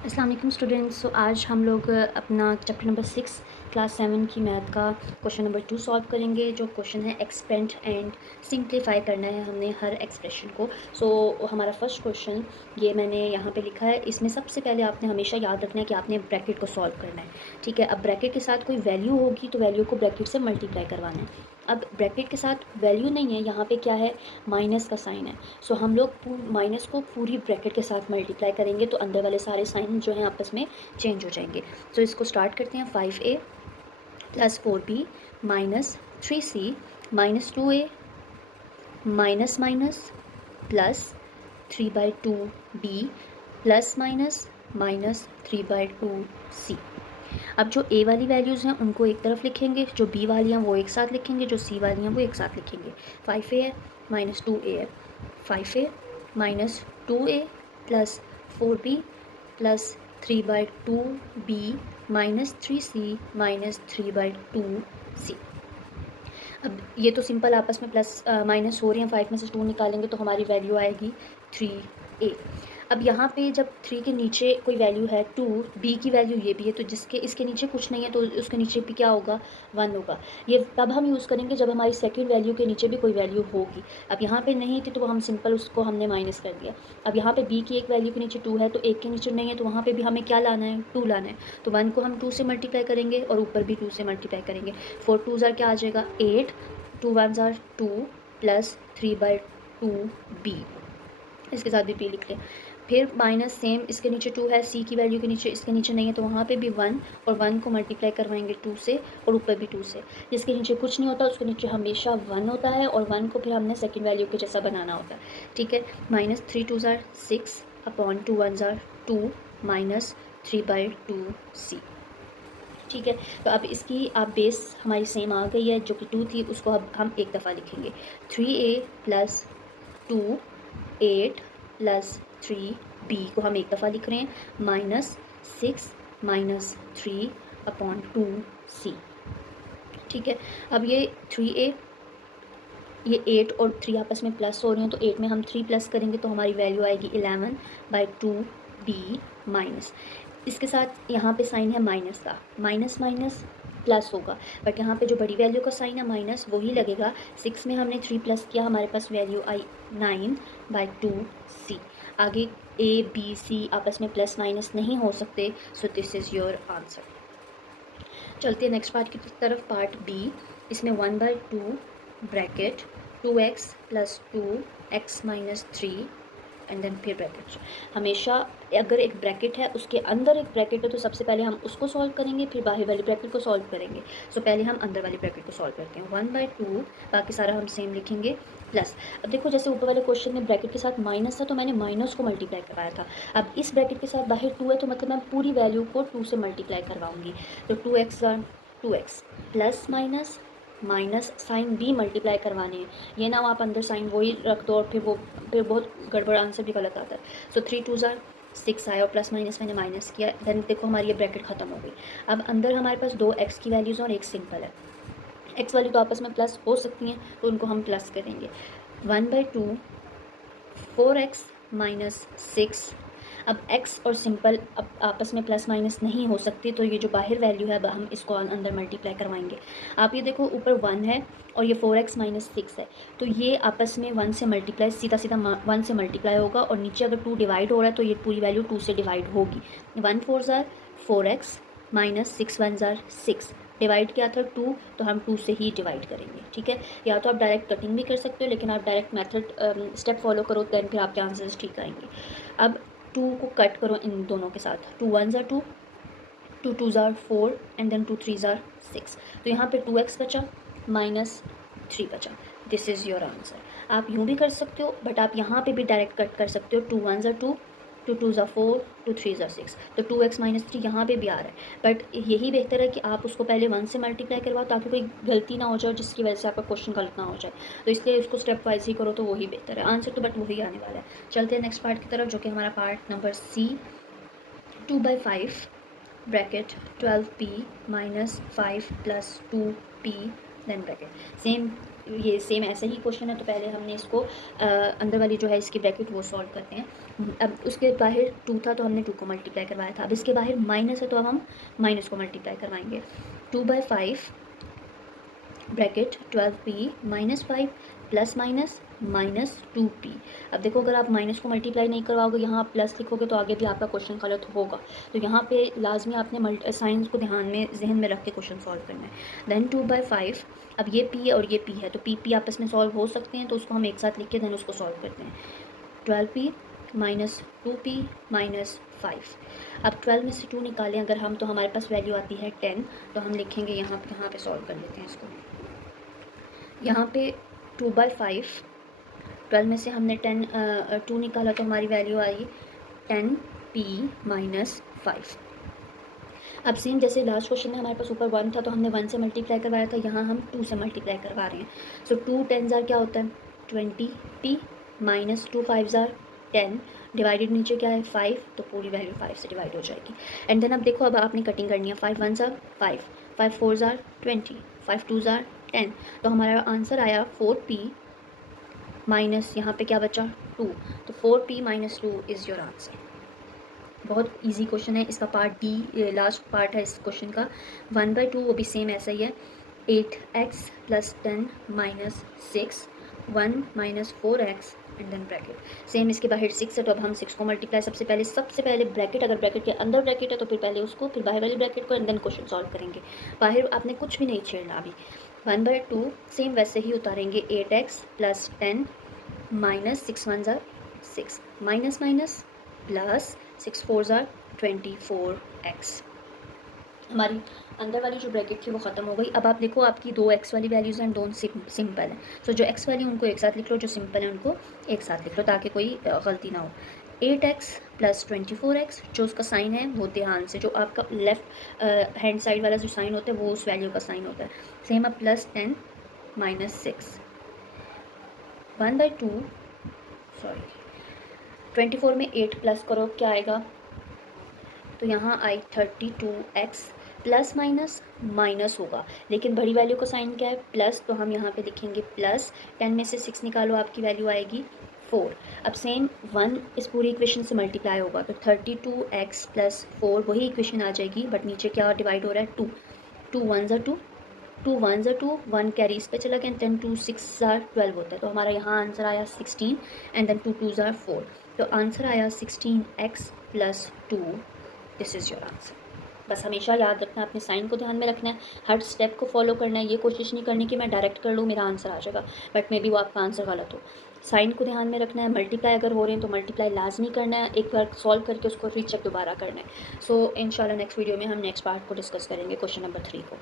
अस्सलाम वालेकुम स्टूडेंट्स। आज हम लोग अपना चैप्टर नंबर 6 क्लास 7 की मैथ का क्वेश्चन नंबर 2 सॉल्व करेंगे। जो क्वेश्चन है एक्सपेंड एंड सिंप्लीफाई करना है हमने हर एक्सप्रेशन को। हमारा फर्स्ट क्वेश्चन ये मैंने यहाँ पे लिखा है। इसमें सबसे पहले आपने हमेशा याद रखना है कि आपने ब्रैकेट को सॉल्व करना है। ठीक है, अब ब्रैकेट के साथ कोई वैल्यू होगी तो वैल्यू को ब्रैकेट से मल्टीप्लाई करवाना है। अब ब्रैकेट के साथ वैल्यू नहीं है, यहाँ पे क्या है, माइनस का साइन है। हम लोग माइनस को पूरी ब्रैकेट के साथ मल्टीप्लाई करेंगे तो अंदर वाले सारे साइन जो हैं आपस में चेंज हो जाएंगे। इसको स्टार्ट करते हैं। 5a plus 4b minus 3c minus 2a minus minus plus 3/2b plus minus minus 3/2c। अब जो a वाली वैल्यूज़ हैं उनको एक तरफ लिखेंगे, जो b वाली हैं वो एक साथ लिखेंगे, जो c वाली हैं वो एक साथ लिखेंगे। 5a है माइनस 2a है, 5a minus 2a plus 4b plus 3/2b minus 3c minus 3/2c। अब ये तो सिंपल आपस में प्लस माइनस हो रही हैं। 5 में से 2 निकालेंगे तो हमारी वैल्यू आएगी 3a। अब यहाँ पे जब 3 के नीचे कोई वैल्यू है 2, b की वैल्यू ये भी है, तो जिसके इसके नीचे कुछ नहीं है तो उसके नीचे भी क्या होगा, 1 होगा। ये तब हम यूज़ करेंगे जब हमारी सेकंड वैल्यू के नीचे भी कोई वैल्यू होगी। अब यहाँ पे नहीं थी तो हम सिंपल उसको हमने माइनस कर दिया। अब यहाँ पे b की एक वैल्यू के नीचे 2 है तो एक के नीचे नहीं है, तो वहाँ पर भी हमें क्या लाना है, 2 लाना है। तो 1 को हम 2 से मल्टीप्लाई करेंगे और ऊपर भी 2 से मल्टीप्लाई करेंगे। 4 2 ज़ार क्या आ जाएगा, 8, 2 1 ज़ार 2 प्लस 3/2b। इसके साथ भी p लिख लें। फिर माइनस सेम, इसके नीचे 2 है, c की वैल्यू के नीचे इसके नीचे नहीं है तो वहाँ पे भी 1, और 1 को मल्टीप्लाई करवाएंगे 2 से और ऊपर भी 2 से। जिसके नीचे कुछ नहीं होता उसके नीचे हमेशा 1 होता है, और 1 को फिर हमने सेकंड वैल्यू के जैसा बनाना होता है। ठीक है, माइनस 3 2 ज़ार 6 अपॉन 2 1 ज़ार 2 माइनस 3/2c। ठीक है, तो अब इसकी आप बेस हमारी सेम आ गई है, जो कि 2 थी उसको अब हम एक दफ़ा लिखेंगे। 3a प्लस 2 8 प्लस 3b को हम एक दफ़ा लिख रहे हैं, माइनस 6 माइनस 3 अपॉन 2c। ठीक है, अब ये 3a, ये 8 और 3 आपस में प्लस हो रही हैं तो 8 में हम 3 प्लस करेंगे तो हमारी वैल्यू आएगी 11/2b माइनस। इसके साथ यहाँ पे साइन है माइनस का, माइनस माइनस प्लस होगा, बट यहाँ पे जो बड़ी वैल्यू का साइन है माइनस वही लगेगा। 6 में हमने 3 प्लस किया, हमारे पास वैल्यू आई 9/2c। आगे a b c आपस में प्लस माइनस नहीं हो सकते, so this is your answer. चलते हैं नेक्स्ट पार्ट की तरफ, पार्ट बी। इसमें 1/2 bracket 2x plus 2x minus 3 and then फिर ब्रैकेट। हमेशा अगर एक ब्रैकेट है उसके अंदर एक ब्रैकेट है तो सबसे पहले हम उसको सॉल्व करेंगे, फिर बाहर वाली ब्रैकेट को सॉल्व करेंगे। पहले हम अंदर वाली ब्रैकेट को सॉल्व करते हैं। 1/2, बाकी सारा हम सेम लिखेंगे, प्लस। अब देखो जैसे ऊपर वाले क्वेश्चन में ब्रैकेट के साथ माइनस था तो मैंने माइनस को मल्टीप्लाई करवाया था। अब इस ब्रैकेट के साथ बाहर 2 है तो मतलब मैं पूरी वैल्यू को 2 से मल्टीप्लाई करवाऊंगी। तो 2x 2x plus minus minus sign भी मल्टीप्लाई करवाने हैं, ये ना आप अंदर साइन वही रख दो और फिर बहुत गड़बड़, आंसर भी गलत आता है। 3 2 ज़ार 6 आया और प्लस माइनस मैंने माइनस किया, देन देखो हमारी ये ब्रैकेट ख़त्म हो गई। अब अंदर हमारे पास 2 x की वैल्यूज़ और एक सिंपल है। x वाली तो आपस में प्लस हो सकती हैं तो उनको हम प्लस करेंगे। 1/2 4x माइनस 6। अब x और सिंपल अब आपस में प्लस माइनस नहीं हो सकती तो ये जो बाहर वैल्यू है अब हम इसको अंदर मल्टीप्लाई करवाएंगे। आप ये देखो ऊपर 1 है और ये 4x माइनस 6 है, तो ये आपस में 1 से मल्टीप्लाई सीधा सीधा 1 से मल्टीप्लाई होगा, और नीचे अगर 2 डिवाइड हो रहा है तो ये पूरी वैल्यू 2 से डिवाइड होगी। 1 4 ज़ार 4x माइनस 6 1 ज़ार 6, डिवाइड किया था 2 तो हम 2 से ही डिवाइड करेंगे। ठीक है, या तो आप डायरेक्ट कटिंग भी कर सकते हो, लेकिन आप डायरेक्ट मेथड स्टेप फॉलो करो देन फिर आपके आंसर्स ठीक आएंगे। अब 2 को कट करो इन दोनों के साथ, 2 1 ज़ार 2, 2 2 ज़ार 4 एंड देन 2 3 ज़ार 6। तो यहाँ पे 2x बचा माइनस 3 बचा, दिस इज़ योर आंसर। आप यूँ भी कर सकते हो बट आप यहाँ पे भी डायरेक्ट कट कर सकते हो। 2 1 ज़ार 2, 2 2 ज़ार 4, 2 3 ज़ार 6, तो 2x माइनस 3 यहाँ पे भी आ रहा है, बट यही बेहतर है कि आप उसको पहले 1 से मल्टीप्लाई करवाओ ताकि कोई गलती ना हो जाए जिसकी वजह से आपका क्वेश्चन गलत ना हो जाए। तो इसलिए इसको स्टेप वाइज ही करो तो वही बेहतर है। आंसर तो बट वही आने वाला है। चलते हैं नेक्स्ट पार्ट की तरफ, जो कि हमारा part number C. 2/5 bracket 12p minus 5 plus 2p then bracket. Same ये सेम ऐसा ही क्वेश्चन है, तो पहले हमने इसको अंदर वाली जो है इसकी ब्रैकेट वो सॉल्व करते हैं। अब उसके बाहर 2 था तो हमने 2 को मल्टीप्लाई करवाया था, अब इसके बाहर माइनस है तो अब हम माइनस को मल्टीप्लाई करवाएंगे। 2/5 bracket 12p minus 5 plus minus minus 2p। अब देखो अगर आप माइनस को मल्टीप्लाई नहीं करवाओगे, यहाँ आप प्लस लिखोगे तो आगे भी आपका क्वेश्चन गलत होगा। तो यहाँ पे लाजमी आपने साइंस को ध्यान में जहन में रख के क्वेश्चन सॉल्व करना है। देन 2/5, अब ये p और ये p है तो p आपस में सॉल्व हो सकते हैं, तो उसको हम एक साथ लिख के देन उसको सॉल्व करते हैं। 12p minus 2p minus 5। अब 12 में से 2 निकालें अगर हम, तो हमारे पास वैल्यू आती है 10, तो हम लिखेंगे यहाँ पे सॉल्व कर लेते हैं इसको। यहाँ पे 2/5, 12 में से हमने 2 निकाला तो हमारी वैल्यू आई 10p माइनस 5। अब सेम जैसे लास्ट क्वेश्चन में हमारे पास ऊपर 1 था तो हमने 1 से मल्टीप्लाई करवाया था, यहाँ हम 2 से मल्टीप्लाई करवा रहे हैं। सो 2 10 क्या होता है 20p माइनस 2 5 10, डिवाइडेड नीचे क्या है 5, तो पूरी वैल्यू 5 से डिवाइड हो जाएगी। एंड देन अब देखो अब आपने कटिंग करनी है, 5 1 5, 5 4 20, 5 2 10, तो हमारा आंसर आया 4p माइनस यहाँ पे क्या बचा 2, तो 4p minus 2 is your answer. बहुत इजी क्वेश्चन है, इसका पार्ट डी लास्ट पार्ट है इस क्वेश्चन का। 1/2 वो भी सेम ऐसा ही है, 8x plus 10 minus 6, 1 minus 4x and then bracket. Same इसके बाहर 6 है तो अब हम 6 को मल्टीप्लाई सबसे पहले ब्रैकेट, अगर ब्रैकेट के अंदर ब्रैकेट है तो फिर पहले उसको, फिर बाहर वाली ब्रैकेट को एंड देन क्वेश्चन सॉल्व करेंगे। बाहर आपने कुछ भी नहीं छेड़ना अभी। 1/2 सेम वैसे ही उतारेंगे, 8x plus 10 minus 6 1 6, minus minus plus 6 4 24x। हमारी अंदर वाली जो ब्रैकेट थी वो ख़त्म हो गई। अब आप देखो आपकी 2x वाली वैल्यूज़ हैं, दोनों सिंपल हैं। सो जो x वाली उनको एक साथ लिख लो, जो सिंपल है उनको एक साथ लिख लो ताकि कोई गलती ना हो। 8x प्लस 24x, जो उसका साइन है वो ध्यान से, जो आपका लेफ्ट हैंड साइड वाला जो साइन होता है वो उस वैल्यू का साइन होता है। सेम अब प्लस 10 माइनस 6, 1/2 सॉरी 24 में 8 प्लस करो क्या आएगा, तो यहाँ आई 32x, प्लस माइनस माइनस होगा लेकिन बड़ी वैल्यू का साइन क्या है प्लस, तो हम यहाँ पे लिखेंगे प्लस। 10 में से 6 निकालो आपकी वैल्यू आएगी 4। अब सेम 1 इस पूरी इक्वेशन से मल्टीप्लाई होगा तो 32x प्लस 4 वही इक्वेशन आ जाएगी, बट नीचे क्या डिवाइड हो रहा है 2, 2 1 2, 2 1 2, 1 कैरी इस पे चला गया, 10 2 6 12 होता है, तो हमारा यहाँ आंसर आया 16 एंड देन 2 2 4, तो आंसर आया 16x plus 2। This is your answer. बस हमेशा याद रखना, अपने साइन को ध्यान में रखना है, हर स्टेप को फॉलो करना है। ये कोशिश नहीं करनी कि मैं डायरेक्ट कर लूँ मेरा आंसर आ जाएगा, बट मे बी वो आपका आंसर गलत हो। साइन को ध्यान में रखना है, मल्टीप्लाई अगर हो रहे हैं तो मल्टीप्लाई लाजमी करना है, एक बार सॉल्व करके उसको रीचेक दोबारा करना है। सो इंशाल्लाह नेक्स्ट वीडियो में हम नेक्स्ट पार्ट को डिस्कस करेंगे, क्वेश्चन नंबर 3 को।